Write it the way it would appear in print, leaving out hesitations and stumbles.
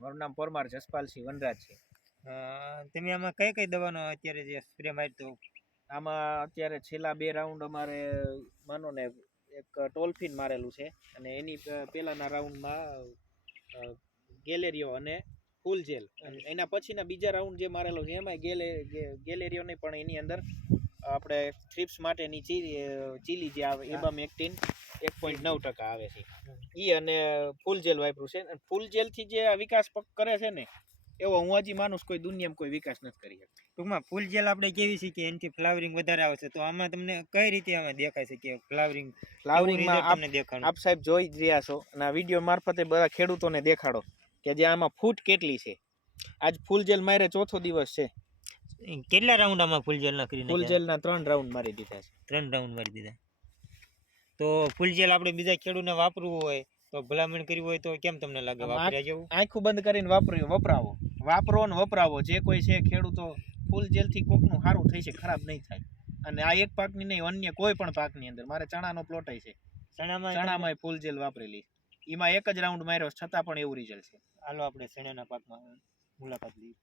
મારું નામ પરમાર જસપાલસિંહ વનરાજ છે. તમે આમાં કઈ કઈ દવાનો અત્યારે જે સ્પ્રે મારતો? આમાં અત્યારે છેલ્લા 2 રાઉન્ડ અમારે માનો ને એક ટોલ્ફિન મારેલું છે અને એની પહેલાના રાઉન્ડમાં ગેલેરિયો અને ફૂલ જેલ, એના પછીના બીજા રાઉન્ડ જે મારેલો છે એમાં ગેલેરિયો નહીં પણ એની અંદર આપણે થ્રિપ્સ માટેની ચીલી જે આવે એબામેક્ટિન 1.9% આવે છે ઈ અને ફૂલ જેલ વાપર્યું છે. ફૂલ જેલ થી જે વિકાસ કરે છે ને એવો હું હજી માનું કોઈ દુનિયામાં કોઈ વિકાસ નથી કરી શકતો. ટૂંકમાં ફૂલ જેલ આપણે કેવી છે કે એનાથી ફ્લાવરિંગ વધારે આવશે, તો આમાં તમને કઈ રીતે આમાં દેખાય છે કે ફ્લાવરિંગમાં તમને દેખાડો? આપ સાહેબ જોઈ જ રહ્યા છો અને આ વિડીયો મારફતે બધા ખેડૂતોને દેખાડો કે જે આમાં ફૂટ કેટલી છે. આજ ફૂલ જેલ મારે ચોથો દિવસ છે. કેટલા રાઉન્ડ આમાં ફૂલ જેલ ના કરી? ફૂલ જેલના 3 રાઉન્ડ મારી દીધા છે. 3 રાઉન્ડ મારી દીધા. તો ફૂલ જેલ આપણે બીજા ખેડૂતને વાપરવું હોય તો ભલામણ કરવી હોય તો કેમ તમને લાગે? વાપર્યા જેવું? આંખું બંધ કરીને વાપરો ને વપરાવો. જે કોઈ છે ખેડૂતો ફૂલ જેલ થી કોકનું સારું થઈ છે, ખરાબ નહીં થાય. અને આ એક પાકની નહીં, અન્ય કોઈ પણ પાકની અંદર મારે ચણાનો પ્લોટ છે, ચણામાં ફૂલ જેલ વાપરેલી, એમાં 1 જ રાઉન્ડ માર્યો છતાં પણ એવું રિઝલ્ટ છે. હાલો આપણે ચણાના પાકમાં મુલાકાત લઈએ.